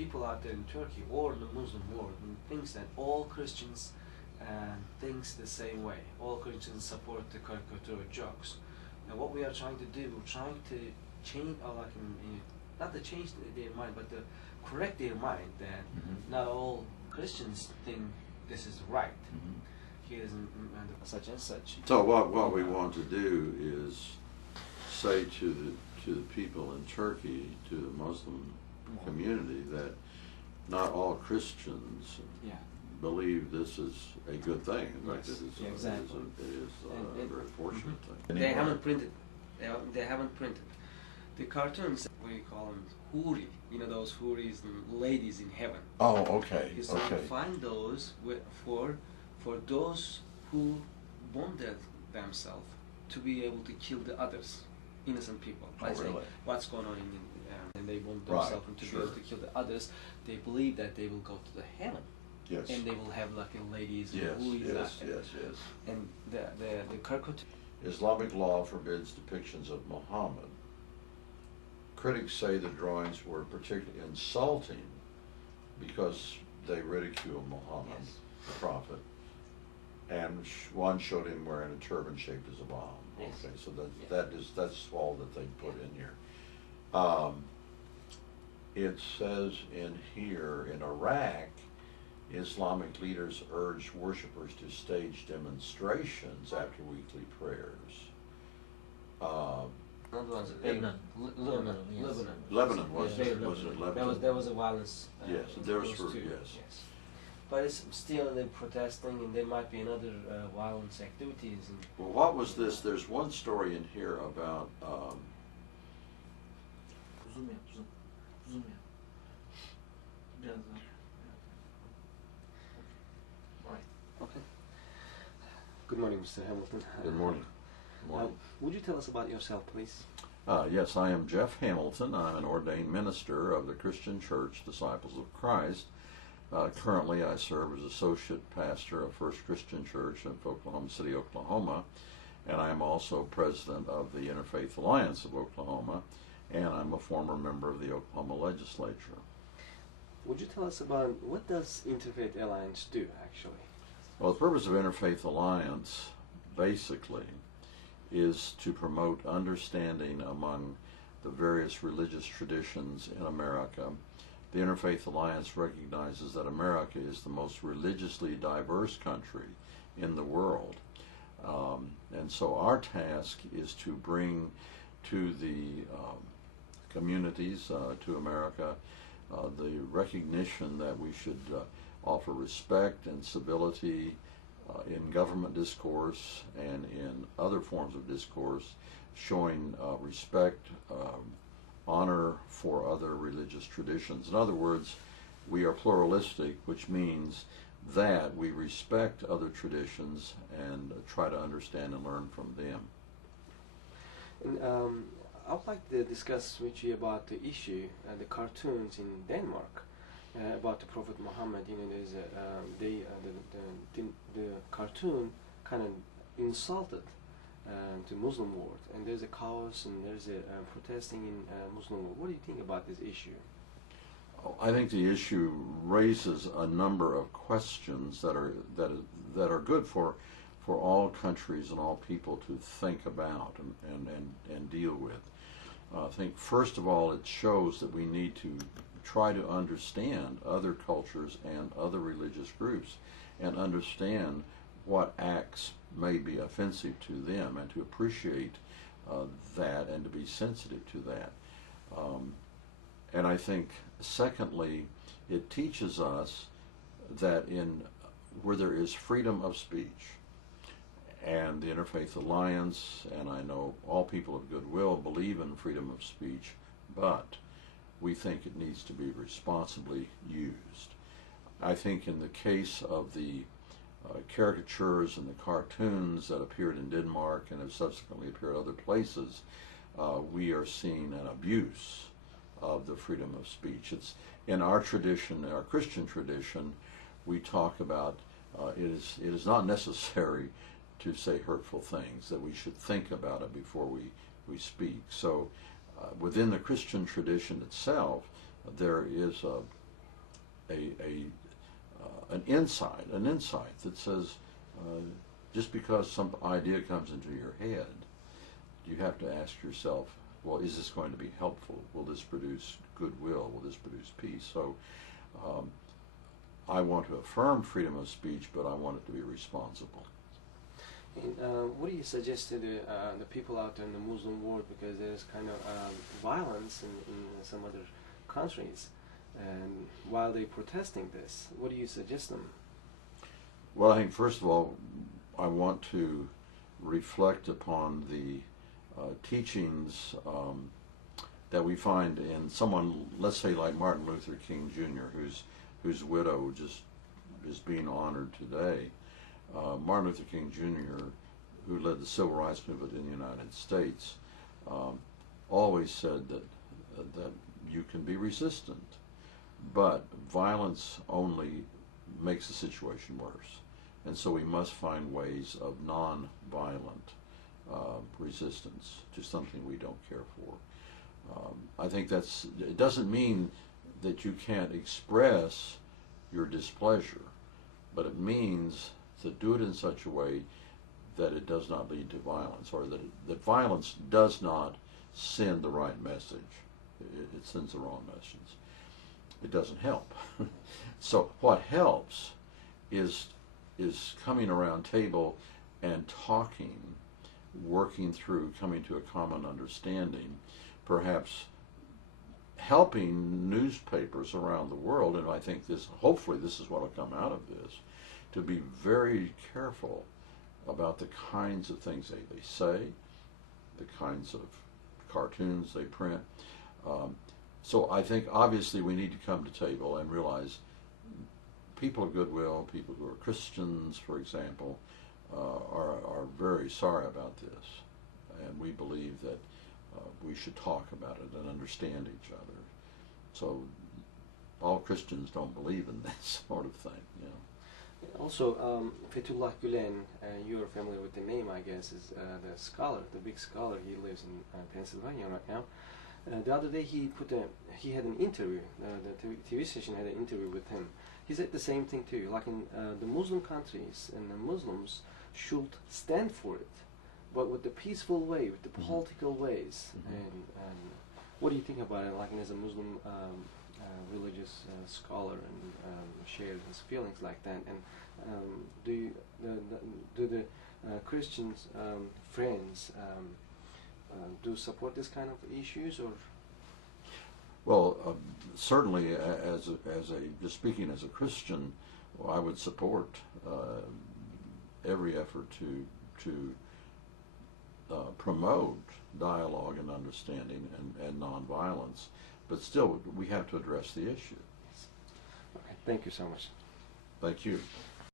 people out there in Turkey or the Muslim world thinks that all Christians thinks the same way. All Christians support the caricature jokes. And what we are trying to do, we're trying to change, or like not to change their mind, but to correct their mind that not all Christians think this is right. Here's such and such. So what we want to do is say to the people in Turkey, to the Muslim community, that not all Christians believe this is a good thing. In fact, it is a very fortunate thing. They haven't printed. They haven't printed the cartoons. We call them huri. You know those huris and ladies in heaven. Oh, okay. So you find those for those who bonded themselves to be able to kill the others, innocent people. Really? What's going on and they bond themselves to be able to kill the others. They believe that they will go to the heaven. Yes. And they will have like a ladies. Yes. And the caricature. Islamic law forbids depictions of Muhammad. Critics say the drawings were particularly insulting because they ridicule Muhammad, the prophet, and one showed him wearing a turban shaped as a bomb. Yes. Okay, so that's all that they put in here. It says in here, in Iraq, Islamic leaders urged worshippers to stage demonstrations after weekly prayers. Lebanon was it Lebanon? There was a violence. Yes, there was yes. But it's still they're protesting, and there might be another violence activities. Well, what was this? There's one story in here about. Okay. Good morning, Mr. Hamilton. Good morning. Would you tell us about yourself, please? Yes, I am Jeff Hamilton. I'm an ordained minister of the Christian Church Disciples of Christ. Currently, I serve as associate pastor of First Christian Church of Oklahoma City, Oklahoma, and I am also president of the Interfaith Alliance of Oklahoma, and I'm a former member of the Oklahoma legislature. Would you tell us about what does Interfaith Alliance do, actually? Well, the purpose of Interfaith Alliance, basically, is to promote understanding among the various religious traditions in America. The Interfaith Alliance recognizes that America is the most religiously diverse country in the world. And so our task is to bring to the communities, to America, the recognition that we should offer respect and civility in government discourse and in other forms of discourse, showing respect, honor for other religious traditions. In other words, we are pluralistic, which means that we respect other traditions and try to understand and learn from them. And I would like to discuss with you about the issue, the cartoons in Denmark about the Prophet Muhammad. You know, there's the cartoon kind of insulted the Muslim world, and there's a chaos and there's a protesting in Muslim world. What do you think about this issue? I think the issue raises a number of questions that are good for all countries and all people to think about and deal with. I think first of all it shows that we need to try to understand other cultures and other religious groups and understand what acts may be offensive to them and to appreciate that and to be sensitive to that. And I think secondly, it teaches us that where there is freedom of speech, and the Interfaith Alliance, and I know all people of goodwill believe in freedom of speech, but we think it needs to be responsibly used. I think in the case of the caricatures and the cartoons that appeared in Denmark and have subsequently appeared other places, we are seeing an abuse of the freedom of speech. It's in our tradition, our Christian tradition, we talk about it is not necessary to say hurtful things, that we should think about it before we speak. So within the Christian tradition itself, there is an insight that says just because some idea comes into your head, you have to ask yourself, well, is this going to be helpful? Will this produce goodwill? Will this produce peace? So I want to affirm freedom of speech, but I want it to be responsible. And what do you suggest to the people out there in the Muslim world, because there's kind of violence in some other countries, and while they're protesting this, what do you suggest them? Well, I think first of all, I want to reflect upon the teachings that we find in someone, let's say like Martin Luther King Jr., whose widow just is being honored today. Martin Luther King Jr., who led the civil rights movement in the United States, always said that you can be resistant, but violence only makes the situation worse. And so we must find ways of non-violent resistance to something we don't care for. I think it doesn't mean that you can't express your displeasure, but it means to do it in such a way that it does not lead to violence, or that violence does not send the right message. It sends the wrong message. It doesn't help. So what helps is coming around table and talking, working through, coming to a common understanding, perhaps helping newspapers around the world, and I think hopefully this is what will come out of this, to be very careful about the kinds of things they say, the kinds of cartoons they print. So I think obviously we need to come to table and realize people of goodwill, people who are Christians, for example, are very sorry about this, and we believe that we should talk about it and understand each other. So all Christians don't believe in this sort of thing, you know. Also, Fethullah Gulen, you're familiar with the name, I guess, is the scholar, the big scholar. He lives in Pennsylvania right now. The other day he had an interview, the TV station had an interview with him. He said the same thing too, like in the Muslim countries, and the Muslims should stand for it, but with the peaceful way, with the political ways. And what do you think about it, like as a Muslim religious scholar, and share his feelings like that? And do the Christians friends do support this kind of issues, or? Well, certainly, just speaking as a Christian, I would support every effort to promote dialogue and understanding and nonviolence, but still we have to address the issue. Okay, thank you so much. Thank you.